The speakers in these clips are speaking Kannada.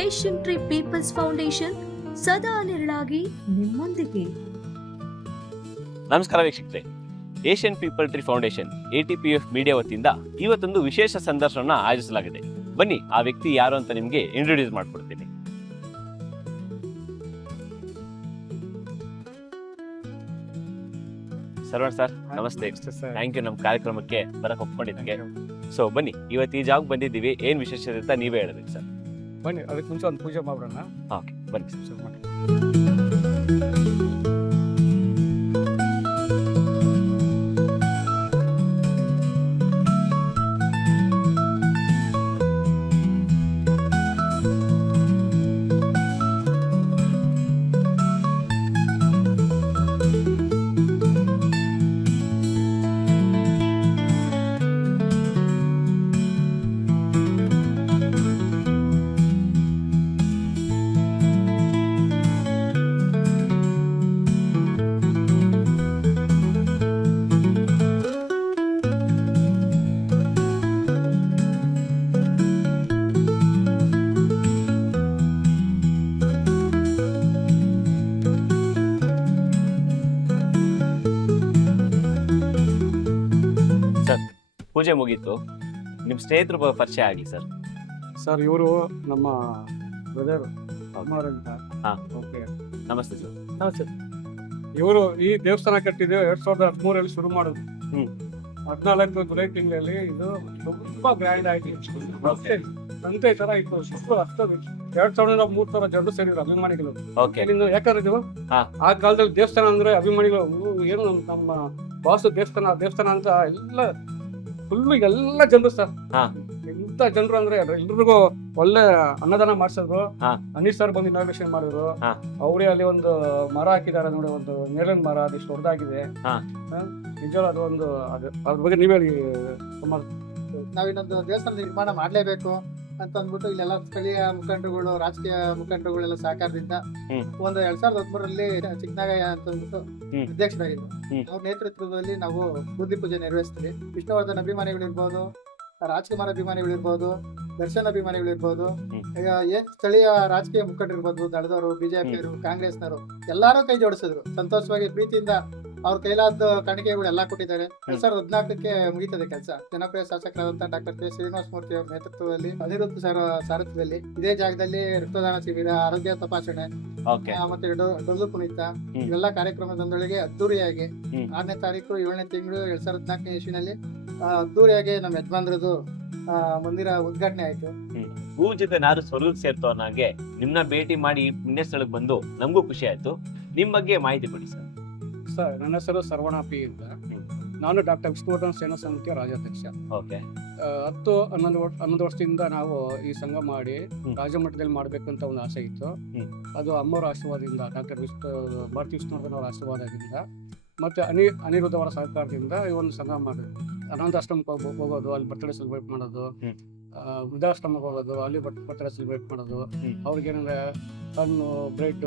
ಏಷ್ಯನ್ ಟ್ರೀ ಪೀಪಲ್ಸ್ ಫೌಂಡೇಶನ್ ಸದಾ ನೆರಳಾಗಿ ನಿಮ್ಮೊಂದಿಗೆ. ನಮಸ್ಕಾರ ವೀಕ್ಷಕರೇ. Asian people tree foundation ATPF media ವತಿಯಿಂದ ಇವತ್ತೊಂದು ವಿಶೇಷ ಸಂದರ್ಶನ ಆಯೋಜಿಸಲಾಗಿದೆ. ಬನ್ನಿ ಆ ವ್ಯಕ್ತಿ ಯಾರು ಅಂತ ನಿಮಗೆ ಇಂಟ್ರೊಡ್ಯೂಸ್ ಮಾಡ್ಕೊಡ್ತೀನಿ. ಸರ್ವಣ್ ಸರ್ ನಮಸ್ತೆ. ಥ್ಯಾಂಕ್ ಯು ನಮ್ಮ ಕಾರ್ಯಕ್ರಮಕ್ಕೆ ಬರಕ್ ಒಪ್ಕೊಂಡಿದ್ದಕ್ಕೆ. ಸೊ ಬನ್ನಿ ಇವತ್ತು ಈ ಜಾಗ ಬಂದಿದ್ದೀವಿ. ಏನ್ ವಿಶೇಷತೆ ಅಂತ ನೀವೇ ಹೇಳಬೇಕು ಸರ್ ಬನ್ನಿ ಅದಕ್ಕೆ ಮುಂಚೆ ಒಂದು ಪೂಜೆ ಮಾಡೋಣ. ಓಕೆ ಬನ್ನಿ. ಪೂಜೆ ಮುಗೀತು. ನಿಮ್ಮ ಸ್ನೇಹಿತರು ಪರಿಚಯ ಆಗಲಿ ಸರ್. ಸರ್ ಇವರು ನಮ್ಮ ಬ್ರದರ್ ಅಮರ್ ಅಂತ. ಹಾ. ಓಕೆ. ನಮಸ್ತೆ ಸರ್. ಇವರು ಈ ದೇವಸ್ಥಾನ ಕಟ್ಟಿದ್ದು ಎರಡ್ ಸಾವಿರದ ಹದಿಮೂರಲ್ಲಿ ಶುರು ಮಾಡುದು. ಹ್ಮ್. ಹದಿನಾಲ್ಕು ಜುಲೈ ತಿಂಗಳಲ್ಲಿ ಇದು ತುಂಬಾ ಗ್ರ್ಯಾಂಡ್ ಆಯ್ತು ಸಂತೆ ಸಂತೆ ತರ ಇತ್ತು. ಸುತ್ತು ಅಷ್ಟೊಂದು ಎರಡ್ ಸಾವಿರದ ಮೂರ್ ಸಾವಿರ ಜನರು ಸೇರಿದ್ರು ಅಭಿಮಾನಿಗಳು. ಓಕೆ. ಇನ್ನು ಯಾಕಂದ್ರೆ ಇದು ಹಾ. ಆ ಕಾಲದಲ್ಲಿ ದೇವಸ್ಥಾನ ಅಂದ್ರೆ ಅಭಿಮಾನಿಗಳು ಊ, ಏನು ನಮ್ಮ- ನಮ್ಮ ವಾಸು ದೇವಸ್ಥಾನ ದೇವಸ್ಥಾನ ಅಂತ ಎಲ್ಲ ಫುಲ್ ಎಲ್ಲ ಜನರು ಸರ್ ಹಾ. ಎಂತ ಜನರು ಅಂದ್ರೆ ಎಲ್ರಿಗೂ ಒಳ್ಳೆ ಅನ್ನದಾನ ಮಾಡ್ಸಿದ್ರು ಹಾ. ಅನೀಶ್ ಸರ್ ಬಂದು ಇನಾಗ್ರೇಷನ್ ಮಾಡಿದ್ರು ಹಾ. ಅವರೇ ಅಲ್ಲಿ ಒಂದು ಮರ ಹಾಕಿದ್ದಾರೆ ನೋಡಿ ಒಂದು ನೇರಳೆ ಮರ ಅದಿಷ್ಟು ದೊಡ್ಡದಾಗಿದೆ ಹಾ. ನಿಜವಾಗ್ಲೂ ಅದು ಒಂದು ಅದು ಅದ್ರ ಬಗ್ಗೆ ನೀವೇ ಹೇಳಿ ನಾವಿನ್ನೊಂದು ದೇವಸ್ಥಾನ ನಿರ್ಮಾಣ ಮಾಡ್ಲೇಬೇಕು ಅಂತ ಅಂದ್ಬಿಟ್ಟು ಇಲ್ಲೆಲ್ಲ ಸ್ಥಳೀಯ ಮುಖಂಡರುಗಳು ರಾಜಕೀಯ ಮುಖಂಡರುಗಳೆಲ್ಲ ಸಹಕಾರದಿಂದ. ಒಂದು ಎರಡ್ ಸಾವಿರದ ಹದಿಮೂರರಲ್ಲಿ ಚಿಕ್ಕನಾಗಯ್ಯ ಅಂತ ಅಂದ್ಬಿಟ್ಟು. ಅಧ್ಯಕ್ಷರಾಗಿದ್ರು. ಅವ್ರ ನೇತೃತ್ವದಲ್ಲಿ ನಾವು ಬುದ್ಧಿ ಪೂಜೆ ನೆರವೇರಿಸ್ತೀವಿ. ವಿಷ್ಣುವರ್ಧನ್ ಅಭಿಮಾನಿಗಳಿರ್ಬೋದು ರಾಜ್ಕುಮಾರ್ ಅಭಿಮಾನಿಗಳಿರ್ಬೋದು ದರ್ಶನ್ ಅಭಿಮಾನಿಗಳಿರ್ಬೋದು ಈಗ ಏನ್ ಸ್ಥಳೀಯ ರಾಜಕೀಯ ಮುಖಂಡರಿರ್ಬೋದು ದಳದವರು ಬಿಜೆಪಿಯವರು ಕಾಂಗ್ರೆಸ್ನವರು ಎಲ್ಲಾರು ಕೈ ಜೋಡಿಸಿದ್ರು. ಸಂತೋಷವಾಗಿ ಪ್ರೀತಿಯಿಂದ ಅವ್ರ ಕೈಲಾದ ಕಾಣಿಕೆಗಳು ಎಲ್ಲಾ ಕೊಟ್ಟಿದ್ದಾರೆ. ಎರಡ್ ಸಾವಿರದ ಹದಿನಾಲ್ಕಕ್ಕೆ ಮುಗಿತದೆ ಕೆಲಸ. ಜನಪ್ರಿಯ ಶಾಸಕರಾದಂತಹ ಡಾಕ್ಟರ್ ಕೆ. ಶ್ರೀನಿವಾಸ ಮೂರ್ತಿ ಅವರ ನೇತೃತ್ವದಲ್ಲಿ ಅನಿರುದ್ಧ ಸರ್ ಸಾರಥ್ಯದಲ್ಲಿ ಇದೇ ಜಾಗದಲ್ಲಿ ರಕ್ತದಾನ ಶಿಬಿರ ಆರೋಗ್ಯ ತಪಾಸಣೆ ಮತ್ತೆ ಡೊಳ್ಳು ಕುಣಿತ ಇವೆಲ್ಲ ಕಾರ್ಯಕ್ರಮದೊಂದೊಳಗೆ ಅದ್ದೂರಿಯಾಗಿ. ಆರನೇ ತಾರೀಕು ಏಳನೇ ತಿಂಗಳು ಎರಡ್ ಸಾವಿರದ ಹದಿನಾಲ್ಕನೇ ಇಸ್ವಿನಲ್ಲಿ ಅದ್ದೂರಿಯಾಗಿ ನಮ್ಮ ಯಜಮಾನ್ರದು ಮಂದಿರ ಉದ್ಘಾಟನೆ ಆಯ್ತು. ಭೂ ಜೊತೆ ನಾನು ಸ್ವರ್ಗಕ್ಕೆ ಸೇರ್ತು ಅನ್ನೋಂಗೆ ನಿಮ್ನ ಭೇಟಿ ಮಾಡಿ ಪುಣ್ಯ ಸ್ಥಳಕ್ಕೆ ಬಂದು ನಮಗೂ ಖುಷಿ ಆಯ್ತು. ನಿಮ್ ಬಗ್ಗೆ ಮಾಹಿತಿ ಕೊಡಿ ಸರ್. ಸರ್ ನನ್ನ ಹೆಸರು ಸರ್ವಣ ಪಿ ಅಂತ ನಾನು ಡಾಕ್ಟರ್ ವಿಷ್ಣುವರ್ಧನ್ ಸೇನಾ ಸಂಘಕ್ಕೆ ರಾಜ್ಯಾಧ್ಯಕ್ಷ. ಓಕೆ. ಹತ್ತು ಹನ್ನೊಂದು ವರ್- ಹನ್ನೊಂದು ವರ್ಷದಿಂದ ನಾವು ಈ ಸಂಘ ಮಾಡಿ ರಾಜಮಠದಲ್ಲಿ ಮಾಡಬೇಕಂತ ಒಂದು ಆಸೆ ಇತ್ತು. ಅದು ಅಮ್ಮವರ ಆಶೀರ್ವಾದದಿಂದ ಡಾಕ್ಟರ್ ವಿಷ್ಣು ಭಾರತಿ ವಿಷ್ಣುವರ್ಧನ್ ಅವರ ಆಶೀರ್ವಾದದಿಂದ ಮತ್ತೆ ಅನಿ ಅನಿರುದ್ಧ ಅವರ ಸಹಕಾರದಿಂದ ಈ ಒಂದು ಸಂಘ ಮಾಡಿದ್ವಿ. ಅನಾಥಾಶ್ರಮಕ್ಕೆ ಹೋಗ್- ಹೋಗೋದು ಅಲ್ಲಿ ಬರ್ತಡೇ ಸೆಲೆಬ್ರೇಟ್ ಮಾಡೋದು ಹ್ಮ್. ಆ, ವೃದ್ಧಾಶ್ರಮಕ್ಕೆ ಹೋಗೋದು ಅಲ್ಲಿ ಬರ್ತಡೇ ಸೆಲೆಬ್ರೇಟ್ ಮಾಡೋದು. ಹ್ಮ್. ಅವ್ರಿಗೆ ಏನಂದ್ರೆ ಹಣ್ಣು ಬ್ರೆಡ್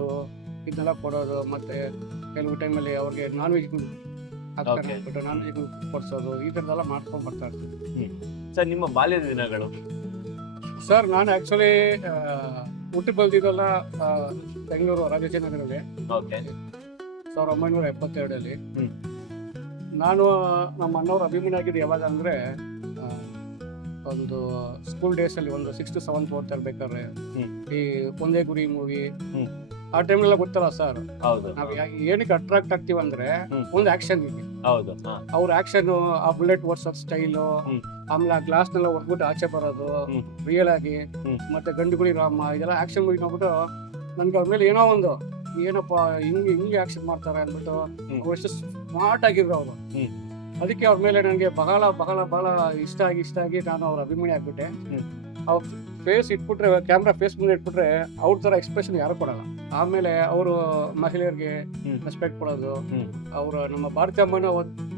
ಇದನ್ನೆಲ್ಲ ಕೊಡೋದು ಮತ್ತೆ ಕೆಲವು ಟೈಮಲ್ಲಿ ಅವ್ರಿಗೆ non veg Okay. Non veg ಕೊಡ್ಸೋದು ಈ ಥರದ್ದೆಲ್ಲ ಮಾಡ್ಕೊಂಡು ಬರ್ತಾ ಇರ್ತೀವಿ ಸರ್ ನಿಮ್ಮ ಬಾಲ್ಯದ ದಿನಗಳು ಸರ್ ನಾನು ಆಕ್ಚುಲಿ ಹುಟ್ಟಿ ಬಂದಿದ್ದೆಲ್ಲ ಬೆಂಗಳೂರು ರಾಜಾಜಿನಗರಲ್ಲಿ ಓಕೆ ಸಾವಿರದ ಒಂಬೈನೂರ ಎಪ್ಪತ್ತೆರಡಲ್ಲಿ ಹ್ಮ್. ನಾನು ನಮ್ಮ ಅಣ್ಣವ್ರ ಅಭಿಮಾನಿ ಆಗಿದ್ದು ಯಾವಾಗ ಅಂದ್ರೆ ಒಂದು ಸ್ಕೂಲ್ ಡೇಸ್ ಅಲ್ಲಿ ಒಂದು ಸಿಕ್ಸ್ ಟು ಸೆವೆಂತ್ ಓದ್ತಾ ಇರ್ಬೇಕಾದ್ರೆ ಹ್ಮ್. ಈ ಒಂದೇ ಗುರಿ ಮೂವಿ ಹ್ಮ್. ಆ ಟೈಮ್ನೆಲ್ಲ ಗೊತ್ತಲ್ಲ ಸರ್ ಹೌದು ನಾವು ಯಾ- ಏನಕ್ಕೆ ಅಟ್ರಾಕ್ಟ್ ಆಗ್ತೀವಿ ಅಂದ್ರೆ ಹ್ಮ್. ಒಂದು ಆಕ್ಷನ್ ಇದೆ ಹೌದು ಹಾ ಅವ್ರ ಆಕ್ಷನ್ ಆ ಬುಲೆಟ್ ವರ್ಸ್ ಸ್ಟೈಲು ಹ್ಮ್. ಆಮೇಲೆ ಆ ಗ್ಲಾಸ್ ನೆಲ್ಲ ಹೊಡ್ಬಿಟ್ಟು ಆಚೆ ಬರೋದು ಹ್ಮ್. ರಿಯಲ್ ಆಗಿ ಹ್ಮ್. ಮತ್ತೆ ಗಂಡುಗುಳಿ ರಾಮ ಇದೆಲ್ಲ ಆಕ್ಷನ್ ಮೂವಿ ನೋಡ್ಬಿಟ್ಟು ನನ್ಗೆ ಅವ್ರ ಮೇಲೆ ಏನೋ ಒಂದು ಏನಪ್ಪ ಹಿಂಗ್ ಹಿಂಗೆ ಆಕ್ಷನ್ ಮಾಡ್ತಾರೆ ಅಂದ್ಬಿಟ್ಟು ಹ್ಮ್. ಅವ್ರು ಎಷ್ಟು ಸ್ಮಾರ್ಟ್ ಆಗಿದ್ರು ಅವರು ಹ್ಮ್. ಅದಕ್ಕೆ ಅವ್ರ ಮೇಲೆ ನನಗೆ ಬಹಳ ಬಹಳ ಬಹಳ ಇಷ್ಟ ಆಗಿ ಇಷ್ಟ ಆಗಿ ನಾನು ಅವ್ರ ಅಭಿಮಾನಿ ಆಗ್ಬಿಟ್ಟೆ ಹ್ಮ್. ಅವ್ರ ಫೇಸ್ ಇಟ್ಬಿಟ್ರೆ ಕ್ಯಾಮ್ರಾ ಫೇಸ್ ಮುಂದೆ ಇಟ್ಬಿಟ್ರೆ ಅವ್ರ ತರ ಎಕ್ಸ್ಪ್ರೆಷನ್ ಯಾರು ಕೊಡಲ್ಲ ಆಮೇಲೆ ಅವರು ಮಹಿಳೆಯರಿಗೆ ರೆಸ್ಪೆಕ್ಟ್ ಕೊಡೋದು. ಅವರು ನಮ್ಮ ಭಾರತೀಯ ಅಮ್ಮನ ಒಂದು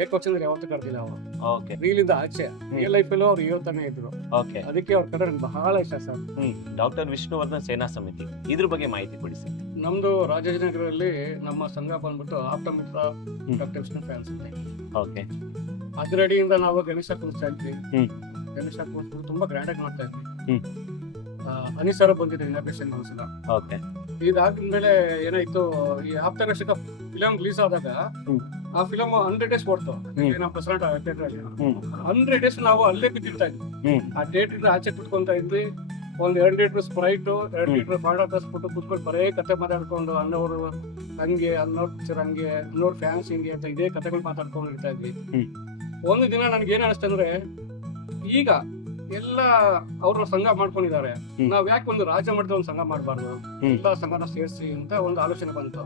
ಏಕವಚನದಲ್ಲಿ ಯಾವತ್ತೂ ಕರೆದಿಲ್ಲ ಅವರು. ಓಕೆ. ರೀಲಿಂದ ಆಚೆ. ರಿಯಲ್ ಲೈಫಲ್ಲೂ ಅವ್ರು ಹೇಳ್ತಾನೆ ಇದ್ರು. ಓಕೆ. ಅದಕ್ಕೆ ಅವ್ರ ಕಡೆ ನಂಗೆ ಬಹಳ ಇಷ್ಟ ಸರ್. ಡಾಕ್ಟರ್ ವಿಷ್ಣುವರ್ಧನ್ ಸೇನಾ ಸಮಿತಿ. ಇದ್ರ ಬಗ್ಗೆ ಮಾಹಿತಿ ಕೊಡಿಸಿ ನಮ್ದು ರಾಜಾಜಿನಗರಲ್ಲಿ ನಮ್ಮ ಸಂಘ ಬಂದ್ಬಿಟ್ಟು ಆಪ್ತ ಮಿತ್ರ ಹ್ಮ್. Doctor Vishnu fans okay. ಅದ್ರ ಅಡಿಯಿಂದ ನಾವು ಗಣೇಶ ಕೂರಿಸ್ತಾ ಇದ್ವಿ. ಗಣೇಶ ಕೂರಿಸ್ಬಿಟ್ಟು ತುಂಬಾ ಗ್ರ್ಯಾಂಡ್ ಆಗಿ ಮಾಡ್ತಾ ಇದ್ವಿ. ಅನಿಸರ ಬಂದಿದೆ ಇನಾಗ್ರೇಷನ್ ಒಂದ್ಸಲ. ಓಕೆ. ಇದಾದ್ಮೇಲೆ ಏನಾಯ್ತು ಈ ಆಪ್ತರಕ್ಷಕ ಫಿಲಂ ರಿಲೀಸ್ ಆದಾಗ ಆ ಫಿಲಮ್ ಹಂಡ್ರೆಡ್ ಡೇಸ್ ಕೊಡ್ತು ನಮ್ಮ ನಮ್ಮ ಥಿಯೇಟರ್ ಅಲ್ಲಿ. ಹಂಡ್ರೆಡ್ ಡೇಸ್ ನಾವು ಅಲ್ಲೇ ಬಿದ್ದಿರ್ತಾ ಇದ್ವಿ. ಆ ಡೇಟ್ ಇಂದ ಆಚೆ ಕುತ್ಕೊಂತ ಇದ್ವಿ. ಒಂದ್ ಎರಡ್ ಲೀಟರ್ ಸ್ಪ್ರೈಟ್ ಎರಡ್. ಲೀಟರ್ ಬಾಡ ತರಿಸ್ಬಿಟ್ಟು ಕುತ್ಕೊಂಡು ಬರೇ ಕತೆ ಮಾತಾಡ್ಕೊಂಡು ಅನ್ನೋರು ಹಂಗೆ ಅನ್ನೋರ್ ಪಿಕ್ಚರ್ ಹಂಗೆ ಅನ್ನೋರ್ ಫ್ಯಾನ್ಸ್ ಹಿಂಗೆ ಅಂತ ಇದೇ ಕತೆಗಳು ಮಾತಾಡ್ಕೊಂಡು ಇರ್ತಾ ಇದ್ವಿ. ಒಂದು ದಿನ ನನ್ಗೆ ಏನ್ ಅನಿಸ್ತು ಅಂದ್ರೆ ಈಗ ಎಲ್ಲ ಅವ್ರ ಸಂಘ ಮಾಡ್ಕೊಂಡಿದ್ದಾರೆ. ನಾವ್ ಯಾಕೆ ಒಂದು ರಾಜ್ಯ ಮಟ್ಟದ ಒಂದು ಸಂಘ ಮಾಡಬಾರ್ದು. ಎಲ್ಲ ಸಂಘನ ಸೇರಿಸಿ ಅಂತ ಒಂದು ಆಲೋಚನೆ ಬಂತು.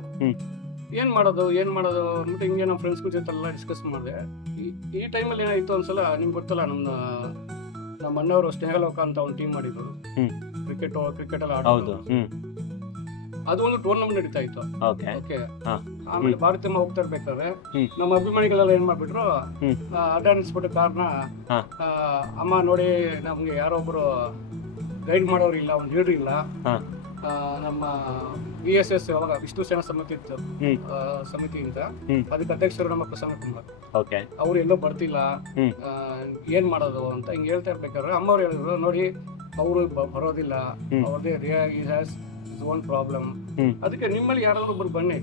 ಏನ್ ಮಾಡೋದು ಏನ್ ಮಾಡೋದು ಅಂದ್ಬಿಟ್ಟು ಹಿಂಗೆ ನಮ್ಮ ಫ್ರೆಂಡ್ಸ್ ಜೊತೆ ಎಲ್ಲ ಡಿಸ್ಕಸ್ ಮಾಡಿದೆ. ಈ ಟೈಮಲ್ಲಿ ಏನಾಯ್ತು ಒಂದ್ಸಲ ನಿಮ್ಗೆ ಗೊತ್ತಲ್ಲ ನಮ್ಮ ನಮ್ಮ ಅಣ್ಣವರು ಸ್ನೇಹಲೋಕ ಅಂತ ಒಂದು ಟೀಮ್ ಮಾಡಿದ್ರು. ಕ್ರಿಕೆಟ್ ಕ್ರಿಕೆಟ್ ಎಲ್ಲ ಆಡೋದು. ಅದು ಒಂದು ಟೂರ್ನಮೆಂಟ್ ನಡೀತಾ ಇತ್ತು. ಓಕೆ. ಆಮೇಲೆ ಭಾರತಮ್ಮ ಹೋಗ್ತಾ ಇರ್ಬೇಕಾದ್ರೆ ನಮ್ಮ ಅಭಿಮಾನಿಗಳೆಲ್ಲ ಏನ್ ಮಾಡ್ಬಿಟ್ರು. ಅಡ್ಡ ನಿಲ್ಸ್ಬಿಟ್ಟು ಕಾರ್ನ. ಅಮ್ಮ ನೋಡಿ ನಮ್ಗೆ ಯಾರೋ ಒಬ್ರು ಗೈಡ್ ಮಾಡೋರು ಇಲ್ಲ ಒಂದು ಲೀಡರ್ ಇಲ್ಲ ನಮ್ಮ ಬಿ ಎಸ್ ಎಸ್ ಅವಾಗ ವಿಷ್ಣು ಸೇನಾ ಸಮಿತಿ ಇತ್ತು. ಸಮಿತಿ ಅಂತ ಅದಕ್ಕೆ ಅಧ್ಯಕ್ಷರು ನಮ್ಮ ಪ್ರಸನ್ನ ಕುಮಾರ್. ಅವ್ರು ಎಲ್ಲೋ ಬರ್ತಿಲ್ಲ. ಏನ್ ಮಾಡೋದು ಅಂತ ಹಿಂಗ್ ಹೇಳ್ತಾ ಇರ್ಬೇಕಾದ್ರೆ ಅಮ್ಮವ್ರು ಹೇಳಿದ್ರು ನೋಡಿ ಅವರು ಬರೋದಿಲ್ಲ. ಅವ್ರದೇ ಅವ್ರದೇ ಓನ್ ಪ್ರಾಬ್ಲಮ್ ಅದಕ್ಕೆ ನಿಮ್ಮಲ್ಲಿ ಯಾರಾದ್ರೂ ಒಬ್ರು ಬನ್ನಿ.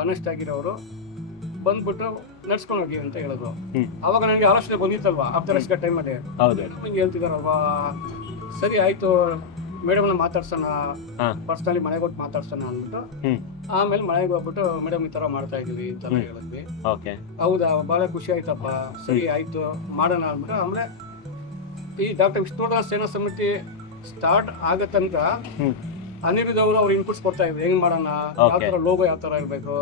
ಅನೆಸ್ಟ್ ಆಗಿರೋರು ಬಂದ್ಬಿಟ್ಟು ನಡ್ಸ್ಕೊಂಡು ಹೋಗಿ ಅಂತ ಹೇಳಿದ್ರು. ಅವಾಗ ನನಗೆ ಆಲೋಚನೆ ಬಂದಿತ್ತಲ್ವಾ? ಆಪ್ತರಸ್ಕ ಟೈಮಲ್ಲಿ ಹೌದು. ಹಿಂಗೆ ಹೇಳ್ತಿದಾರಲ್ವಾ? ಸರಿ ಆಯ್ತು. ಮೇಡಮ್ನ ಮಾತಾಡ್ಸೋಣ. ಪರ್ಸನಲಿ ಮನೆಗೆ ಹೋಗಿ ಮಾತಾಡ್ಸೋಣ ಅಂದ್ಬಿಟ್ಟು ಆಮೇಲೆ ಮನೆಗೆ ಹೋಗ್ಬಿಟ್ಟು ಮೇಡಮ್ ಈ ತರ ಮಾಡ್ತಾ ಇದೀವಿ ಹ್ಮ್. ಹೇಳಿದ್ವಿ. ಹೌದಾ? ಬಹಳ ಖುಷಿ ಆಯ್ತಪ್ಪ. ಸರಿ ಆಯ್ತು. ಮಾಡೋಣ ಅಂದ್ಬಿಟ್ಟು ಆಮೇಲೆ ಈ ಡಾಕ್ಟರ್ ವಿಷ್ಣುವರ್ಧನ ಸೇನಾ ಸಮಿತಿ ಸ್ಟಾರ್ಟ್ ಆಗೋ ತನಕ ಹ್ಮ್. ಅನಿರುದ್ಧ ಅವರು ಅವ್ರ ಇನ್ಪುಟ್ಸ್ ಕೊಡ್ತಾ ಇದ್ರು. ಹೆಂಗ್ ಮಾಡೋಣ? ಯಾವ ತರ ಲೋಗೋ ಯಾವ ತರ ಇರ್ಬೇಕು?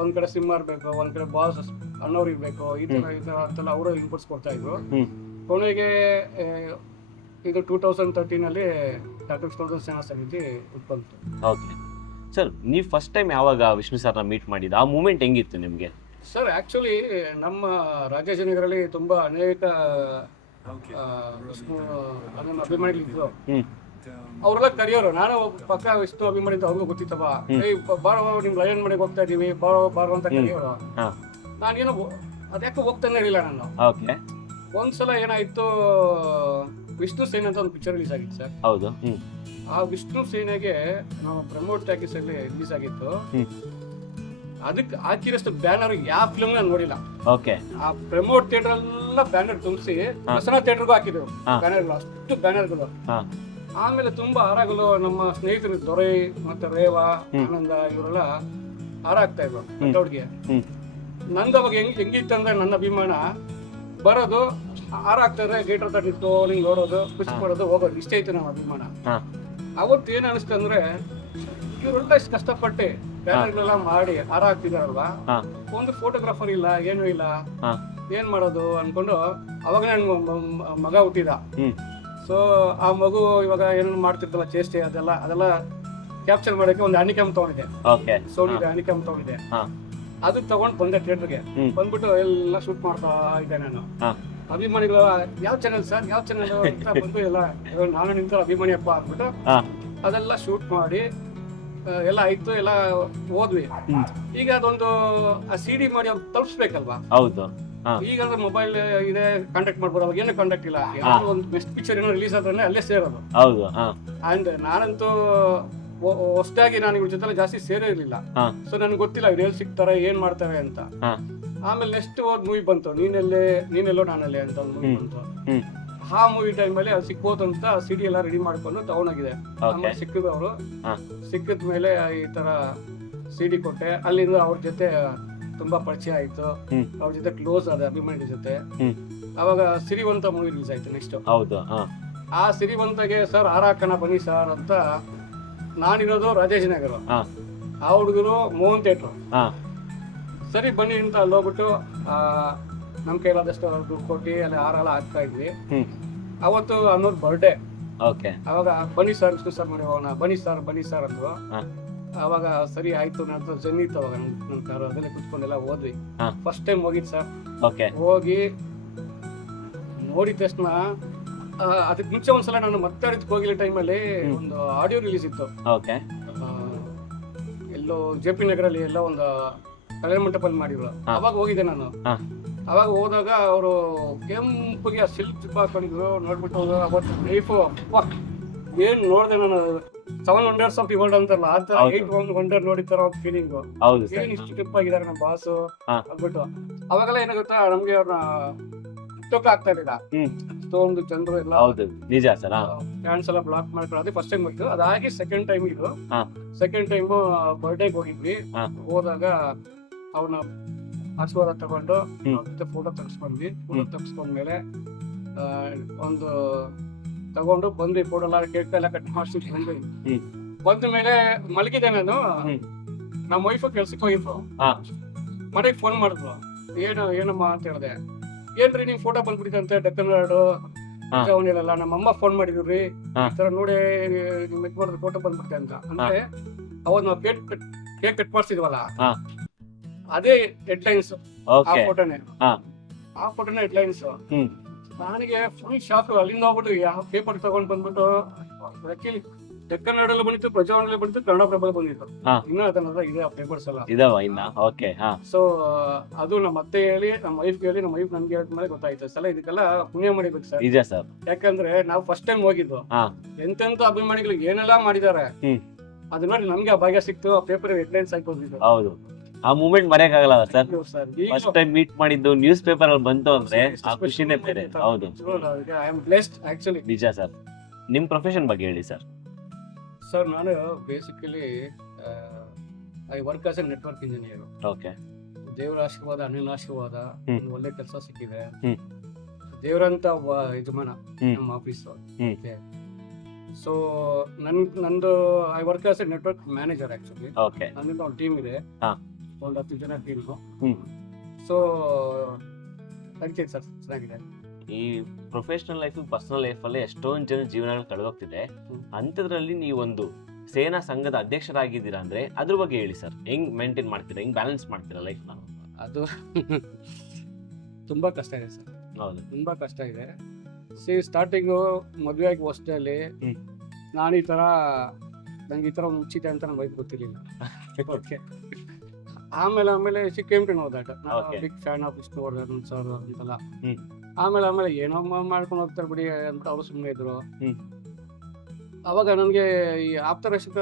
ಒಂದ್ ಕಡೆ ಸಿಮ್ ಇರ್ಬೇಕು ಒಂದ್ ಕಡೆ ಬಾಸ್ ಅಣ್ಣವ್ರು ಇರ್ಬೇಕು. ಈ ತರ ಈ ತರ ಅಂತೆಲ್ಲ ಅವರು ಇನ್ಪುಟ್ಸ್ ಕೊಡ್ತಾ ಇದ್ರು. ಹ್ಮ್. ಕೊನೆಗೆ ಈಗ ಇದು ಟೂ ತೌಸಂಡ್ ತರ್ಟೀನ್ ಅಲ್ಲಿ ಡಾಕ್ಟರ್ ಸ್ಟೋರ್ಸ್ ಸೇನಾ ಸಮಿತಿ ಉಟ್ಬಂತು ಓಕೆ ಸರ್ ನೀವು ಫಸ್ಟ್ ಟೈಮ್ ಯಾವಾಗ ವಿಷ್ಣು ಸರ್ನ ಮೀಟ್ ಮಾಡಿದ ಆ ಮೂಮೆಂಟ್ ಹೆಂಗಿತ್ತು ನಿಮಗೆ? ಸರ್ ಆಕ್ಚುಲಿ ನಮ್ಮ ರಾಜ್ಯಜನಗರಲ್ಲಿ ತುಂಬಾ ಅನೇಕ ಅಭಿಮಾನಿಗಳಿದ್ರು ಹ್ಮ್. ಅವರೆಲ್ಲ ಕರೆಯೋರು. ನಾನು ಪಕ್ಕ ಎಷ್ಟು ಅಭಿಮಾನಿ ಅಂತ ಅವ್ರಿಗೂ ಗೊತ್ತಿತ್ತಪ್ಪ. ಏಯ್ ಬಾರೋ ನಿಮ್ ಲಯನ್ ಮನೆಗೆ ಹೋಗ್ತಾ ಇದೀವಿ. ಬಾರೋ ಬಾರೋ ಅಂತ. ಕರೆಯೋರು. ನಾನೇನು ಅದ್ಯಾಕೆ ಹೋಗ್ತಾನೆ ಇರಲಿಲ್ಲ ನಾನು. ಓಕೆ. ಒಂದ್ಸಲ ಏನಾಯ್ತು ವಿಷ್ಣು ಸೇನೆ ಅಂತ ಒಂದು ಪಿಕ್ಚರ್ ರಿಲೀಸ್ ಆಗಿತ್ತು ಸರ್. ಹೌದು. ಆ ವಿಷ್ಣು ಸೇನೆಗೆ ನಾವು ಪ್ರಮೋಟ್ ಟ್ಯಾಕಿಸ್ ಅಲ್ಲಿ ರಿಲೀಸ್ ಆಗಿತ್ತು. ಅದಕ್ಕೆ ಹಾಕಿರೋಷ್ಟು ಬ್ಯಾನರ್ ಯಾವ ಫಿಲ್ಮ್ ನಾನು ನೋಡಿಲ್ಲ. ಓಕೆ. ಆ ಪ್ರಮೋಟ್ ಥಿಯೇಟರ್ ಎಲ್ಲ ಬ್ಯಾನರ್ ತುಂಬಿಸಿ ದಸರಾ ಥಿಯೇಟರ್ಗೂ ಹಾಕಿದ್ರು. ಬ್ಯಾನರ್ಗಳು ಅಷ್ಟು ಬ್ಯಾನರ್ಗಳು. ಆಮೇಲೆ ತುಂಬಾ ಹಾರಗಳು ನಮ್ಮ ಸ್ನೇಹಿತರು ದೊರೆ ಮತ್ತೆ ರೇವ. ಆನಂದ ಇವರೆಲ್ಲ ಹಾರಾಗ್ತಾ ಇದ್ರು ಹ್ಮ್. ನಂದು ಅವಾಗ ಹೆಂಗ್ ಹೆಂಗಿತ್ತಂದ್ರೆ ನನ್ನ ಅಭಿಮಾನ ಬರೋದು ಹಾರಾಗ್ತಾರೆ ಗೇಟ್ ಹತ್ರ ನಿಂತು ಹಿಂಗ್ ನೋಡೋದು ಖುಷಿ ಪಡೋದು ಹೋಗೋದು ಇಷ್ಟೇ ಇತ್ತು ನಮ್ಮ ಅಭಿಮಾನ. ಅವತ್ತು ಏನ್ ಅನಿಸ್ತು ಅಂದ್ರೆ ಇವರೆಲ್ಲ ಇಷ್ಟು ಕಷ್ಟಪಟ್ಟು ಬ್ಯಾನರ್ಗಳೆಲ್ಲ ಮಾಡಿ ಹಾರಾಗ್ತಿದಾರಲ್ವಾ ಒಂದು ಫೋಟೋಗ್ರಾಫರ್ ಇಲ್ಲ ಏನೂ ಇಲ್ಲ. ಏನ್ ಮಾಡೋದು ಅನ್ಕೊಂಡು ಅವಾಗ ನನ್ ಮಗ ಹುಟ್ಟಿದ. ಸೊ ಆ ಮಗು ಇವಾಗ ಏನೇನು ಮಾಡ್ತಿರ್ತಲ್ಲ ಚೇಷ್ಟೆ ಅದೆಲ್ಲ ಅದೆಲ್ಲ ಕ್ಯಾಪ್ಚರ್ ಮಾಡೋಕೆ ಒಂದು ಹ್ಯಾಂಡಿಕ್ಯಾಮ್ ತಗೊಂಡಿದೆ ಓಕೆ ಸೋನಿ ಹ್ಯಾಂಡಿಕ್ಯಾಮ್ ತಗೊಂಡೆ ಹಾ. ಅದು ತಗೊಂಡ್ ಬಂದೆ ಥಿಯೇಟರ್ಗೆ ಹ್ಮ್. ಬಂದ್ಬಿಟ್ಟು ಎಲ್ಲ ಶೂಟ್ ಮಾಡ್ತಾ ಇದ್ದೆ ನಾನು ಹಾ. ಅಭಿಮಾನಿಗಳು ಯಾವ ಚಾನೆಲ್ ಸರ್ ಯಾವ ಚಾನೆಲ್ ಅಂತ ಬಂದು ಎಲ್ಲ ಇವಾಗ ನಾನು ನಿಂತ ಅಭಿಮಾನಿ ಅಪ್ಪ ಅಂದ್ಬಿಟ್ಟು ಹಾ. ಅದೆಲ್ಲ ಶೂಟ್ ಮಾಡಿ ಆ, ಎಲ್ಲ ಆಯ್ತು ಎಲ್ಲ ಓದ್ವಿ ಹ್ಮ್. ಈಗ ಅದೊಂದು ಆ ಸಿಡಿ ಮಾಡಿ ಅವ್ರು ತಲುಪಿಸ್ಬೇಕಲ್ವಾ ಹೌದು. ಈಗ ಮೊಬೈಲ್ ಇದೆ ಕಾಂಟ್ಯಾಕ್ಟ್ ಮಾಡ್ಬೋದು. ಅವಾಗ ಏನು ಕಾಂಟ್ಯಾಕ್ಟ್ ಇಲ್ಲ. ಯಾವ್ದೋ ಒಂದು ಬೆಸ್ಟ್ ಪಿಕ್ಚರ್ ಏನೋ ರಿಲೀಸ್ ಆದ್ರೆ ಅಲ್ಲೇ ಸೇರೋದು. ಹೌದು ಹಾ. ಅಂಡ್ ನಾನಂತೂ ಹೊಸದಾಗಿ ನಾನು ಇವ್ರ ಜೊತೆ ಜಾಸ್ತಿ ಸೇರೇ ಇರಲಿಲ್ಲ. ಸೊ ನನ್ಗೆ ಗೊತ್ತಿಲ್ಲ ಇವ್ರು ಎಲ್ಲಿ ಸಿಗ್ತಾರೆ ಏನ್ ಮಾಡ್ತಾರೆ ಅಂತ. ಹಾ. ಆಮೇಲೆ ನೆಕ್ಸ್ಟ್ ಹೋದ್ ಮೂವಿ ಬಂತು. ನೀನೆಲ್ಲೇ ನೀನೆಲ್ಲೋ ನಾನಲ್ಲೇ ಅಂತ ಒಂದು ಮೂವಿ ಬಂತು. ಆ ಮೂವಿ ಟೈಮ್ ಅದು ಸಿಕ್ಬೋದು ಅಂತ ಸಿಡಿ ಎಲ್ಲ ರೆಡಿ ಮಾಡ್ಕೊಂಡು ತಗೊಂಡೋಗಿದೆ ಆಮೇಲೆ ಸಿಕ್ಕಿದ್ರು ಅವರು. ಸಿಕ್ಕಿದ ಮೇಲೆ ಈ ತರ ಸಿಡಿ ಕೊಟ್ಟೆ. ಅಲ್ಲಿಂದ ಅವ್ರ ಜೊತೆ ತುಂಬಾ ಪರಿಚಯ ಆಯ್ತು. ಅವ್ರ ಜೊತೆ ಕ್ಲೋಸ್ ಆದ ಅಭಿಮಾನಿ ಜೊತೆ ಅವಾಗ ಸಿರಿವಂತ ಮೂವಿ ರಿಲೀಸ್ ಆಯ್ತು ನೆಕ್ಸ್ಟ್ ಹೌದು ಆ ಸಿರಿವಂತಗೆ ಸರ್ ಆರಾಕಣ ಬನ್ನಿ ಸರ್ ಅಂತ ನಾನಿರೋದು ರಾಜೇಶ್ ನಗರ. ಆ ಹುಡುಗರು ಮೋಹನ್ ಥಿಯೇಟರ್. ಸರಿ ಬನ್ನಿ ಅಂತ ಅಲ್ಲಿ ಹೋಗ್ಬಿಟ್ಟು ನಮ್ ಕೈಲಾದಷ್ಟು ದುಡ್ಡು ಕೊಟ್ಟು ಅಲ್ಲಿ ಹಾರ ಎಲ್ಲ ಹಾಕ್ತಾ ಇದ್ವಿ. ಅವತ್ತು ಅನ್ನೋದು ಬರ್ಡೇ ಓಕೆ. ಅವಾಗ ಬನ್ನಿ ಸರ್ ವಿಷ್ಣು ಸರ್ ಮಾಡಿ ಹೋಗೋಣ. ಬನ್ನಿ ಸರ್ ಬನ್ನಿ ಸರ್ ಅಂದ್ರು. ಅವಾಗ ಸರಿ ಆಯ್ತು ನಾನು ಜರ್ನಿ ಇತ್ತು ಅವಾಗ ನನ್- ನನ್ ಕಾರು ಅದನ್ನೇ ಕುತ್ಕೊಂಡೆಲ್ಲ ಹೋದ್ವಿ. ಹಾ. ಫಸ್ಟ್ ಟೈಮ್ ಹೋಗಿದ್ ಸರ್ ಓಕೆ ಹೋಗಿ ನೋಡಿದ ತಕ್ಷಣ ಆ, ಅದಕ್ಕೆ ಮುಂಚೆ ಒಂದ್ಸಲ ನಾನು ಮಾತಾಡಿದ್ ಹೋಗಿಲ್ಲ ಟೈಮಲ್ಲಿ ಹ್ಮ್. ಒಂದು ಆಡಿಯೋ ರಿಲೀಸ್ ಇತ್ತು. ಓಕೆ ಆ, ಎಲ್ಲೋ ಜೆ ಪಿ ನಗರಲ್ಲಿ ಎಲ್ಲೋ ಒಂದು ಕಲ್ಯಾಣ ಮಂಟಪಲ್ಲಿ ಮಾಡಿದ್ರು. ಹಾ. ಅವಾಗ ಹೋಗಿದ್ದೆ ನಾನು. ಹಾ. ಅವಾಗ ಹೋದಾಗ ಅವರು ಕೆಂಪಗೆ ಸಿಲ್ಕ್ ಜಿಪ್ ಹಾಕೊಂಡಿದ್ರು. ನೋಡ್ಬಿಟ್ಟು ಅವತ್ತು ಲೈಫು ಏನು ನೋಡಿದೆ ನಾನು? ಸೆವೆನ್ ವಂಡರ್ಸ್ ಆಫ್ ವರ್ಲ್ಡ್ ಅಂತಾರಲ್ಲ ಆ ತರ ಹೌದು. ಏಟ್ ಒಂದು ವಂಡರ್ ನೋಡಿತಾರ ಫೀಲಿಂಗ್ ಹೌದು ಇಷ್ಟು ಟ್ರಿಪ್ ಆಗಿದ್ದಾರೆ ನಮ್ಮ ಬಾಸ್ ಹಾ. ಅಂದ್ಬಿಟ್ಟು ಅವಾಗೆಲ್ಲ ಏನಾಗುತ್ತಾ ನಮ್ಗೆ ಅವ್ರನ್ನ ಹುಟ್ಟೋಕೆ ಆಗ್ತಾ ಇರಲಿಲ್ಲ ಹ್ಮ್. ಅಷ್ಟೊಂದು ಜನರು ಎಲ್ಲ ಹೌದು ನಿಜ ಸರ್ ಫ್ಯಾನ್ಸ್ ಎಲ್ಲ ಬ್ಲಾಕ್ ಮಾಡ್ಕೊಳ್ಳೋದು ಫಸ್ಟ್ ಟೈಮ್ ಹೋಯ್ತು ಅದಾಗಿ ಸೆಕೆಂಡ್ ಟೈಮ್ ಇದು ಹಾ. ಸೆಕೆಂಡ್ ಟೈಮ್ ಬರ್ಡೇಗೆ ಹೋಗಿದ್ವಿ ಹಾ. ಹೋದಾಗ ಅವನ ಆಶೀರ್ವಾದ ತಗೊಂಡು ಹ್ಮ್. ಜೊತೆ ಫೋಟೋ ತೆಗಿಸ್ಕೊಂಡ್ವಿ ಫೋಟೋ ಹ್ಮ್. ತೆಗಿಸ್ಕೊಂಡ್ಮೇಲೆ ಒಂದು ತಗೊಂಡು ಬಂದ್ವಿ ಫೋಟೋ ಎಲ್ಲ ಕೇಕ್ ಎಲ್ಲ ಕಟ್ ಮಾಡ್ಸಿ ಬಂದ್ವಿ. ಬಂದ ಮೇಲೆ ಮಲಗಿದೆ ನಾನು. ನಮ್ಮ ವೈಫ್ ಕೆಲ್ಸಕ್ಕೆ ಹೋಗಿದ್ರು. ಮನೆಗೆ ಫೋನ್ ಮಾಡಿದ್ರು ಏನು ಏನಮ್ಮ ಅಂತ ಹೇಳಿದೆ ಏನ್ರಿ ನಿಮ್ ಫೋಟೋ ಬಂದ್ಬಿಟ್ಟಿದಂತೆ ಡೆಕ್ಕನ್ ರಾಡು ಹಾ. ಅವನಿರಲ್ಲ ನಮ್ಮ ಅಮ್ಮ ಫೋನ್ ಮಾಡಿದ್ರಿ. ಈ ತರ ನೋಡಿ ನಿಮ್ ಯಜಮಾನ್ರ ಫೋಟೋ ಬಂದ್ಬಿಟ್ಟೆ ಅಂತ ಅಂದ್ರೆ ಅವಾಗ ನಾವು ಕೇಕ್ ಕೇಕ್ ಕಟ್ ಮಾಡಿಸಿದ್ವಲ್ಲ ಹಾ. ಅದೇ ಹೆಡ್ಲೈನ್ಸ್ ಆ ಫೋಟೋನೇ. ಆ ಫೋಟೋನೇ ಹೆಡ್ಲೈನ್ಸ್. ನನಗೆ ಫುಲ್ ಶಾಕ್ ಅಲ್ಲಿಂದ ಹೋಗ್ಬಿಟ್ಟು ಯಾವ ಪೇಪರ್ ತಗೊಂಡ್ ಬಂದ್ಬಿಟ್ಟು ಆಕ್ಚುಲಿ ಡೆಕ್ಕನ್ ನಾಡಲ್ಲಿ ಬಂದಿತ್ತು ಪ್ರಜಾವಾಣಿಲಿ ಬಂದಿತ್ತು ಕನ್ನಡ ಪ್ರಭಾವ ಬಂದಿತ್ತು. ಹಾ. ಇನ್ನೂ ಅದನ್ನ ಇದೆ ಪೇಪರ್ಸ್ ಎಲ್ಲ. ಇದಾವ ಇನ್ನ? ಓಕೆ ಹಾ. ಸೊ ಅದು ನಮ್ಮ ಅತ್ತೆ ಹೇಳಿ ನಮ್ಮ ವೈಫ್ ಹೇಳಿ ನಮ್ಮ ವೈಫ್ ನನ್ಗೆ ಹೇಳಿದ ಮೇಲೆ ಗೊತ್ತಾಯ್ತು. ಸಲ ಇದಕ್ಕೆಲ್ಲ ಪುಣ್ಯ ಮಾಡಿಬೇಕು ಸರ್. ನಿಜ ಸರ್. ಯಾಕಂದ್ರೆ ನಾವು ಫಸ್ಟ್ ಟೈಮ್ ಹೋಗಿದ್ದು. ಹಾ. ಎಂತೆಂತ ಅಭಿಮಾನಿಗಳು ಏನೆಲ್ಲ ಮಾಡಿದ್ದಾರೆ. ಹ್ಮ್. ಅದು ನೋಡಿ ನಮ್ಗೆ ಆ ಭಾಗ್ಯ ಸಿಕ್ತು. ಆ ಪೇಪರ್ ಹೆಡ್ಲೈನ್ಸ್ ಆಗಿ ಬಂದಿದ್ದು. ಹೌದು. ಆ ಮೂಮೆಂಟ್ ಮರೆಯಕ್ಕಾಗಲ್ಲ ಸರ್. ಫಸ್ಟ್ ಟೈಮ್ ಮೀಟ್ ಮಾಡಿದ್ದು ನ್ಯೂಸ್ ಪೇಪರ್ ಅಲ್ಲಿ ಬಂತು ಅಂದ್ರೆ ಆ ಖುಷಿನೇ ಬೇರೆ. ಹೌದು. ನಿಜ ಸರ್. ನಿಮ್ ಪ್ರೊಫೆಷನ್ ಬಗ್ಗೆ ಹೇಳಿ ಸರ್. ಸರ್ ನಾನು basically I work as a network engineer okay ದೇವರ ಆಶೀರ್ವಾದ ಅನಿಲ್ ಆಶೀರ್ವಾದ ಒಳ್ಳೆ ಕೆಲಸ ಸಿಕ್ಕಿದೆ. ದೇವರಂತ ಒಬ್ಬ ಯಜಮಾನ ನಮ್ಮ ಆಫೀಸ್. ಸೊ ನನ್ ನಂದು I work as a network manager actually ನನ್ನಿಂದ ಒಂದು ಟೀಮ್ ಇದೆ. ಹಾ. ಒಂದು ಹತ್ತು ಜನ ಟೀಮ್ ಹ್ಮ್. ಸೊ ನಡೀತೈತೆ ಸರ್ ಚೆನ್ನಾಗಿದೆ. ಈ ಪ್ರೊಫೆಷನಲ್ ಲೈಫ್ ಪರ್ಸನಲ್ ಲೈಫ್ ಅಲ್ಲಿ ಎಷ್ಟೊಂದು ಜನ ಜೀವನಗಳು ಕಳೆದೋಗ್ತಿದೆ. ಹ್ಮ್. ಅಂಥದ್ರಲ್ಲಿ ನೀವೊಂದು ಸೇನಾ ಸಂಘದ ಅಧ್ಯಕ್ಷರಾಗಿದ್ದೀರಾ ಅಂದ್ರೆ ಅದ್ರ ಬಗ್ಗೆ ಹೇಳಿ ಸರ್. ಹೆಂಗ್ ಮೇಂಟೈನ್ ಮಾಡ್ತೀರಾ? ಹೆಂಗ್ ಬ್ಯಾಲೆನ್ಸ್ ಮಾಡ್ತೀರಾ ಲೈಫ್ ನಾವು ಅದು ತುಂಬಾ ಕಷ್ಟ ಇದೆ ಸರ್. ಹೌದು. ತುಂಬಾ ಕಷ್ಟ ಇದೆ. ಸಿ ಸ್ಟಾರ್ಟಿಂಗು ಮದುವೆ ಆಗಿ ಹೊಸ್ಟಲ್ಲಿ ಹ್ಮ್. ನಾನು ಈ ಥರ ನಂಗೆ ಈ ಥರ ಒಂದು ಮುಚ್ಚಿದೆ ಅಂತ ನಂಗೆ ವೈಫ್ ಗೊತ್ತಿರಲಿಲ್ಲ. ಓಕೆ ಆಮೇಲೆ ಆಮೇಲೆ she came to know that Okay. Big fan of Vishnuvardhan sir ಅಂತೆಲ್ಲ ಹ್ಮ್. ಆಮೇಲೆ ಆಮೇಲೆ ಏನೋ ಮ- ಮಾಡ್ಕೊಂಡು ಹೋಗ್ತಾರೆ ಬಿಡಿ ಅಂತ ಅವರು ಸುಮ್ಮನೆ ಇದ್ರು ಹ್ಮ್. ಅವಾಗ ನನಗೆ ಈ ಆಪ್ತರಕ್ಷಕ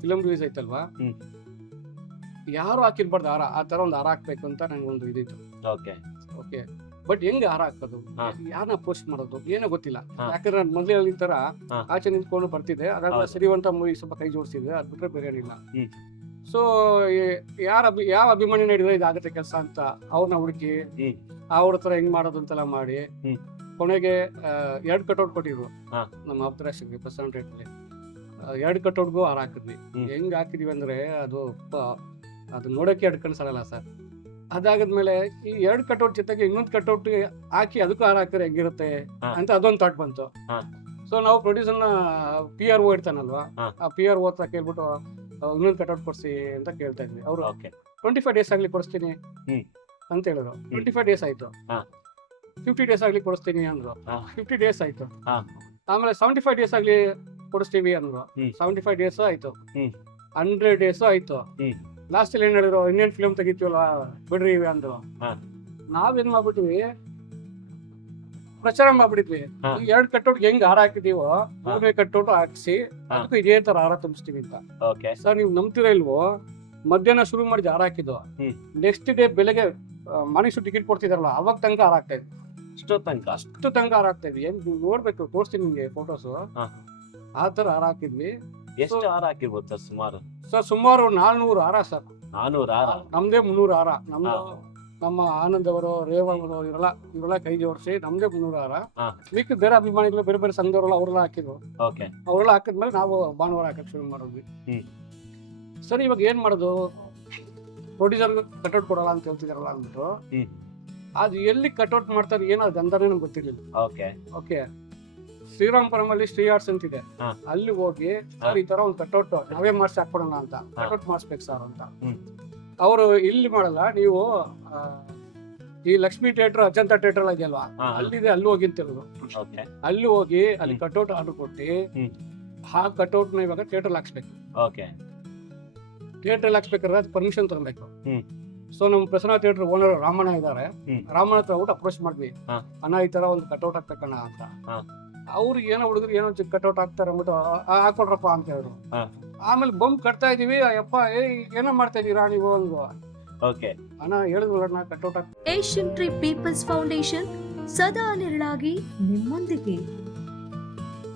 ಫಿಲಮ್ ರಿಲೀಸ್ ಐತಲ್ವಾ ಹ್ಮ್. ಯಾರು ಹಾಕಿರ್ಬಾರ್ದು ಹಾರ ಆ ತರ ಒಂದು ಹಾರ ಹಾಕ್ಬೇಕು ಅಂತ ನನಗೆ ಒಂದು ಇದಿತ್ತು ಓಕೆ ಓಕೆ ಬಟ್ ಹೆಂಗ್ ಹಾರ ಹಾಕೋದು ಹಾ. ಯಾರನ್ನ ಪೋಸ್ಟ್ ಮಾಡೋದು ಏನೋ ಗೊತ್ತಿಲ್ಲ ಹಾ. ಯಾಕಂದ್ರೆ ನಾನು ಮೊದಲೇ ಈ ತರ ಹಾ. ಆಚೆ ನಿಂತ್ಕೊಂಡು ಬರ್ತಿದ್ದೆ ಅದಾದ್ಮೇಲೆ ಹೌದು. ಸಿರಿವಂತ ಮೂವಿ ಸ್ವಲ್ಪ ಕೈ ಜೋಡಿಸಿದ್ದೆ ಅದ್ ಬಿಟ್ರೆ ಬೇರೆ ಏನಿಲ್ಲ ಹ್ಮ್. ಸೊ ಯಾರ ಅಭಿ ಯಾವ ಅಭಿಮಾನಿ ಹಿಡಿದ್ರೆ ಇದಾಗುತ್ತೆ ಕೆಲಸ ಅಂತ ಅವ್ರನ್ನ ಹುಡುಕಿ ಹ್ಮ್. ಅವ್ರ ಹತ್ರ ಹೆಂಗ್ ಮಾಡೋದು ಅಂತೆಲ್ಲ ಮಾಡಿ ಹ್ಮ್. ಕೊನೆಗೆ ಎರಡ್ ಕಟ್ಔಟ್ ಕೊಟ್ಟಿದ್ರು ಹಾ. ನಮ್ಮ ಆಪ್ತರಾಷ್ಟ್ರಕ್ಕೆ ರೇಟ್ಲಿ ಎರಡ್ ಕಟ್ಔಟ್ಗೂ ಹಾರ ಹಾಕಿದ್ವಿ ಹ್ಮ್. ಹೆಂಗ್ ಹಾಕಿದ್ವಿ ಅಂದ್ರೆ ಅದು ಪ- ಅದು ನೋಡಕ್ಕೆ ಎರಡು ಕಣ್ ಸಾಲಲ್ಲ ಸರ್ ಅದಾಗದ್ಮೇಲೆ ಈ ಎರಡ್ ಕಟ್ಔಟ್ ಜೊತೆಗೆ ಇನ್ನೊಂದು ಕಟ್ಔಟ್ ಹಾಕಿ ಅದಕ್ಕೂ ಆರ್ ಹಾಕಿದ್ರೆ ಹೆಂಗಿರುತ್ತೆ ಹಾ. ಅಂತ ಅದೊಂದು ಥಾಟ್ ಬಂತು ಹಾ. ಸೊ ನಾವು ಪ್ರೊಡ್ಯೂಸರ್ನ ಪಿ ಆರ್ ಓ ಇರ್ತಾನಲ್ವಾ ಹಾ. ಆ ಪಿ ಆರ್ ಓ ಹತ್ರ ಕೇಳ್ಬಿಟ್ಟು ಇನ್ನೊಂದು ಕಟ್ಔಟ್ ಕೊಡ್ಸಿ ಅಂತ ಕೇಳ್ತಾ ಇದ್ವಿ ಅವರು ಓಕೆ ಟ್ವೆಂಟಿ ಫೈವ್ ಡೇಸ್ ಆಗ್ಲಿ ಕೊಡಿಸ್ತೀನಿ ಹ್ಮ್. ಅಂತ ಹೇಳಿದ್ರು ಟ್ವೆಂಟಿ ಫೈವ್ ಡೇಸ್ ಆಯ್ತು ಹಾ. ಫಿಫ್ಟಿ ಡೇಸ್ ಆಗ್ಲಿ ಕೊಡಿಸ್ತೀನಿ ಅಂದ್ರು ಹಾ. ಫಿಫ್ಟಿ ಡೇಸ್ ಆಯ್ತು ಹಾ. ಆಮೇಲೆ ಸೆವೆಂಟಿ ಫೈವ್ ಡೇಸ್ ಆಗ್ಲಿ ಕೊಡಿಸ್ತೀವಿ ಅಂದ್ರು ಹ್ಮ್. ಸೆವೆಂಟಿ ಫೈವ್ ಡೇಸ್ ಆಯ್ತು ಹ್ಮ್. ಹಂಡ್ರೆಡ್ ಡೇಸ್ ಆಯ್ತು ಹ್ಮ್. ಲಾಸ್ಟ್ ಅಲ್ಲಿ ಏನ್ ಹೇಳಿದ್ರು ಇನ್ನೇನ್ ಫಿಲಮ್ ತೆಗಿತೀವಲ್ಲ ಬಿಡ್ರಿ ಇವೆ ಅಂದ್ರು ಹಾ. ನಾವೇನ್ ಮಾಡ್ಬಿಟ್ವಿ ಪ್ರಚಾರ ಮಾಡ್ಬಿಟ್ಟಿದ್ವಿ. ಹಾ. ಈ ಎರಡ್ ಕಟ್ಟೋಟ್ ಹೆಂಗ್ ಹಾರ ಹಾಕಿದೀವೋ ಮೂರನೇ ಕಟ್ಟೋಟ್ ಹಾಕ್ಸಿ ಅದಕ್ಕೂ ಇದೇ ತರ ಹಾರ ತುಂಬಿಸ್ತೀವಿ ಅಂತ. ಓಕೆ. ಸರ್ ನೀವು ನಂಬ್ತೀರಾ ಇಲ್ವೋ? ಮಧ್ಯಾಹ್ನ ಶುರು ಮಾಡಿ ಹಾರ ಹಾಕಿದ್ದು. ಹ್ಮ್. ನೆಕ್ಸ್ಟ್ ಡೇ ಬೆಳಗ್ಗೆ ಮನುಷ್ಯ ಟಿಕೆಟ್ ಕೊಡ್ತಿದಾರಲ್ಲ ಅವಾಗ ತನಕ ಹಾರ ಹಾಕ್ತಾ ಇದ್ವಿ. ಇಷ್ಟೋ ತನಕ? ಅಷ್ಟು ತನಕ ಹಾರ ಹಾಕ್ತಾ ಇದ್ವಿ. ಏನ್ ನೀವು ನೋಡ್ಬೇಕು ತೋರಿಸ್ತೀನಿ ನಿಮ್ಗೆ ಫೋಟೋಸ್ ಹಾ. ಆ ತರ ಹಾರ ಹಾಕಿದ್ವಿ. ಎಷ್ಟು ಹಾರ ಹಾಕಿರ್ಬೋದು ಸರ್ ಸುಮಾರು? ಸರ್ ಸುಮಾರು ನಾಲ್ನೂರು ಹಾರ ಸರ್. ನಾನೂರು ಹಾರ? ನಮ್ದೇ ಮುನ್ನೂರು ಹಾರ. ನಮ್ದು ಹಾ. ನಮ್ಮ ಆನಂದ್ ಅವರು ರೇವ್ ಅವರು ಇವರೆಲ್ಲ ಇವರೆಲ್ಲ ಕೈ ಜೋಡಿಸಿ ನಮ್ದೇ ಮುನ್ನೂರು ಹಾರ ಹಾ. ಮಿಕ್ಕ ಬೇರೆ ಅಭಿಮಾನಿಗಳು ಬೇರೆ ಬೇರೆ ಸಂಘದವರೆಲ್ಲ ಅವರೆಲ್ಲ ಹಾಕಿದ್ರು. ಓಕೆ. ಅವರೆಲ್ಲ ಹಾಕಿದ್ಮೇಲೆ ನಾವು ಭಾನುವಾರ ಹಾಕಕ್ ಶುರು ಮಾಡಿದ್ವಿ. ಹ್ಮ್. ಸರ್ ಇವಾಗ ಏನ್ ಮಾಡೋದು? ಪ್ರೊಡ್ಯೂಸರ್ ಕಟ್ಔಟ್ ಕೊಡಲ್ಲ ಅಂತ ಹೇಳ್ತಿದಾರಲ್ಲ ಅಂದ್ಬಿಟ್ಟು. ಹ್ಮ್. ಅದು ಎಲ್ಲಿ ಕಟ್ಔಟ್ ಮಾಡ್ತಾರೆ ಏನೋ ಅದು ಅಂತಾನೆ ನಮ್ಗೆ ಗೊತ್ತಿರ್ಲಿಲ್ಲ. ಓಕೆ. ಓಕೆ. ಶ್ರೀರಾಮ್ಪುರಮಲ್ಲಿ ಶ್ರೀ ಆರ್ಟ್ಸ್ ಅಂತಿದೆ. ಹಾ. ಅಲ್ಲಿ ಹೋಗಿ ಸರ್ ಈ ತರ ಒಂದು ಕಟ್ಔಟ್ ನಾವೇ ಮಾಡಿಸಿ ಹಾಕೊಡೋಣ ಅಂತ. ಕಟೌಟ್ ಕಟ್ಔಟ್ ಮಾಡಿಸ್ಬೇಕು ಸರ್ ಅಂತ. ಹ್ಮ್. ಅವರು ಇಲ್ಲಿ ಮಾಡಲ್ಲ ನೀವು ಆ, ಈ ಲಕ್ಷ್ಮಿ ಥಿಯೇಟರ್ ಅಜಂತ ಥಿಯೇಟರ್ ಇದೆಯಲ್ವಾ ಹಾ ಅಲ್ಲಿದೆ ಅಲ್ಲಿ ಹೋಗಿ ಅಂತಿರೋದು ಓಕೆ ಅಲ್ಲಿ ಹೋಗಿ ಅಲ್ಲಿ ಹ್ಮ್. ಕಟ್ಔಟ್ ಆರ್ಡರ್ ಕೊಟ್ಟು ಹ್ಮ್. ಆ ಕಟ್ಔಟ್ನ ಇವಾಗ ಥಿಯೇಟರ್ ಹಾಕ್ಸ್ಬೇಕು ಓಕೆ ಥಿಯೇಟರ್ ಹಾಕ್ಸ್ಬೇಕಾದ್ರೆ ಅದು ಪರ್ಮಿಷನ್ ತಗೊಬೇಕು ಹ್ಮ್. ಸೊ ನಮ್ಮ ಪ್ರಸನ್ನ ಥಿಯೇಟರ್ ಓನರ್ ರಾಮಣ್ಣ ಇದ್ದಾರೆ ಹ್ಮ್. ರಾಮಣ್ಣ ಹತ್ರ ಊಟ ಅಪ್ರೋಚ್ ಮಾಡಿದ್ವಿ ಹಾ. ಅಣ್ಣ ಈ ತರ ಒಂದು ಕಟ್ಔಟ್ ಹಾಕ್ಬೇಕಣ್ಣ ಅಂತ ಹಾ. ಅವ್ರಿಗೆ ಏನೋ ಹುಡುಗರು ಏನೋ ಚಿಕ್ಕ ಕಟೌಟ್ ಹಾಕ್ತಾರೆ ಅಂದ್ಬಿಟ್ಟು ಆ- ಹಾಕೊಡ್ರಪ್ಪ ಅಂತ ಹೇಳಿದ್ರು ಹಾ. ಆಮೇಲೆ ಬಂಬ್ ಕಟ್ತಾ ಇದೀವಿ ಅಯ್ಯಪ್ಪ ಏ ಏನೋ ಮಾಡ್ತಾ ಇದೀರಾ ನೀವು ಒಂದು ಓಕೆ ಅಣ್ಣ ಹೇಳಿದ್ವಲ್ಲ cut out Asian trip peoples foundation ಸದಾ ನೆರಳಾಗಿ ನಿಮ್ಮೊಂದಿಗೆ.